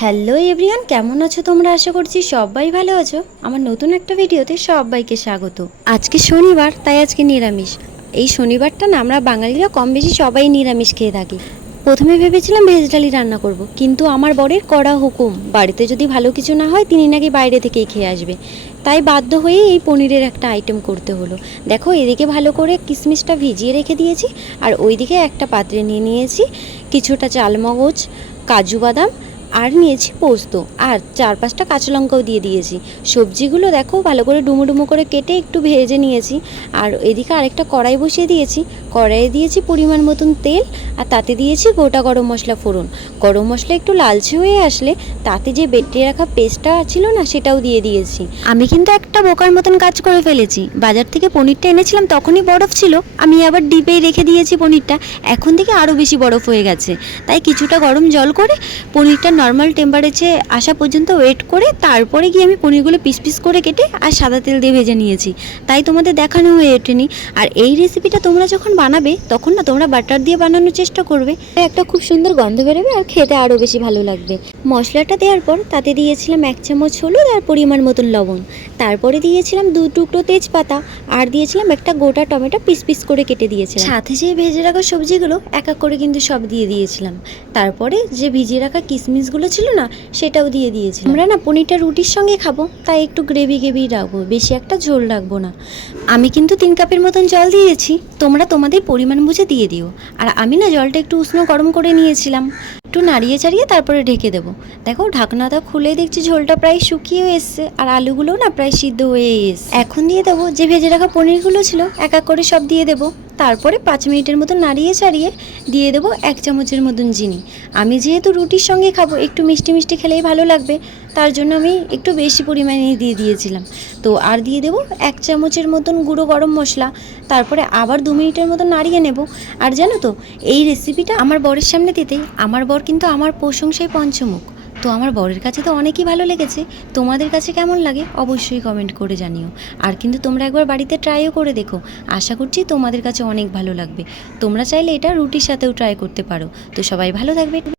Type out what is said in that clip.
Hello everyone, কেমন আছো তোমরা? আশা করছি সবাই ভালো আছো। আমার নতুন একটা ভিডিওতে সবাইকে স্বাগত। আজকে শনিবার, তাই আজকে নিরামিষ। এই শনিবারটা না আমরা বাঙালিরা কম বেশি সবাই নিরামিষ খেয়ে থাকি। প্রথমে ভেবেছিলাম ভেজ ডালি রান্না করব, কিন্তু আমার বরের কড়া হুকুম, বাড়িতে যদি ভালো কিছু না হয় তিনি নাকি বাইরে থেকেই খেয়ে আসবে। তাই বাধ্য হয়ে এই পনিরের একটা আইটেম করতে হলো। দেখো, এদিকে ভালো করে কিশমিশটা ভিজিয়ে রেখে দিয়েছি, আর ওইদিকে একটা পাত্রে নিয়ে নিয়েছি কিছুটা চালমগজ, কাজু বাদাম, আর নিয়েছি পোস্ত, আর 4-5টা কাঁচা লঙ্কাও দিয়ে দিয়েছি। সবজিগুলো দেখো ভালো করে ডুমো ডুমো করে কেটে একটু ভেজে নিয়েছি। আর এদিকে আরেকটা কড়াই বসিয়ে দিয়েছি, কড়াইয়ে দিয়েছি পরিমাণ মতন তেল, আর তাতে দিয়েছি গোটা গরম মশলা ফোড়ন। গরম মশলা একটু লালচে হয়ে আসলে তাতে যে বেটে রাখা পেস্টটা ছিল না, সেটাও দিয়ে দিয়েছি। আমি কিন্তু একটা বোকার মতন কাজ করে ফেলেছি। বাজার থেকে পনিরটা এনেছিলাম, তখনই বরফ ছিল, আমি আবার ডিপেই রেখে দিয়েছি পনিরটা। এখন থেকে আরও বেশি বরফ হয়ে গেছে। তাই কিছুটা গরম জল করে পনিরটা নর্মাল টেম্পারেচারে আসা পর্যন্ত ওয়েট করে তারপরে গিয়ে আমি পনিরগুলো পিস পিস করে কেটে আর সাদা তেল দিয়ে ভেজে নিয়েছি। তাই তোমাদের দেখানো হয়ে ওঠেনি। আর এই রেসিপিটা তোমরা যখন বানাবে তখন না তোমরা বাটার দিয়ে বানানোর চেষ্টা করবে, একটা খুব সুন্দর গন্ধ বেরোবে আর খেতে আরও বেশি ভালো লাগবে। মশলাটা দেওয়ার পর তাতে দিয়েছিলাম 1 চামচ হলুদ আর পরিমাণ মতন লবণ। তারপরে দিয়েছিলাম 2 টুকরো তেজপাতা, আর দিয়েছিলাম একটা গোটা টমেটো পিস পিস করে কেটে দিয়েছিলাম। সাথে যে ভেজে রাখা সবজিগুলো এক এক করে কিন্তু সব দিয়ে দিয়েছিলাম। তারপরে যে ভিজিয়ে রাখা কিশমিশগুলো ছিল না, সেটাও দিয়ে দিয়েছি। আমরা না পনিরটা রুটির সঙ্গে খাবো, তাই একটু গ্রেভি গ্রেভি রাখবো, বেশি একটা ঝোল রাখবো না। আমি কিন্তু 3 কাপের মতন জল দিয়েছি, তোমরা তোমাদের পরিমাণ বুঝে দিয়ে দিও। আর আমি না জলটা একটু উষ্ণ গরম করে নিয়েছিলাম, একটু নাড়িয়ে চাড়িয়ে তারপরে ঢেকে দেবো। দেখো ঢাকনাটা খুলে দেখছি ঝোলটা প্রায় শুকিয়ে এসছে, আর আলুগুলোও না প্রায় সিদ্ধ হয়ে এসছে। এখন দিয়ে দেবো যে ভেজে রাখা পনিরগুলো ছিল, এক এক করে সব দিয়ে দেবো। তারপরে 5 মিনিটের মতো নাড়িয়ে চাড়িয়ে দিয়ে দেবো 1 চামচের মতন চিনি। আমি যেহেতু রুটির সঙ্গে খাবো, একটু মিষ্টি মিষ্টি খেলেই ভালো লাগবে, তার জন্য আমি একটু বেশি পরিমাণে দিয়ে দিয়েছিলাম। তো আর দিয়ে দেবো 1 চামচের মতন গুঁড়ো গরম মশলা। তারপরে আবার 2 মিনিটের মতো নাড়িয়ে নেব। আর জানো তো, এই রেসিপিটা আমার বরের সামনে দিতেই আমার বর কিন্তু আমার প্রশংসায় পঞ্চমুখ। তো আমার বরের কাছে তো অনেকই ভালো লেগেছে। তোমাদের কাছে কেমন লাগে অবশ্যই কমেন্ট করে জানিও। আর কিন্তু তোমরা একবার বাড়িতে ট্রাইও করে দেখো, আশা করছি তোমাদের কাছে অনেক ভালো লাগবে। তোমরা চাইলে এটা রুটির সাথেও ট্রাই করতে পারো। তো সবাই ভালো থাকবে।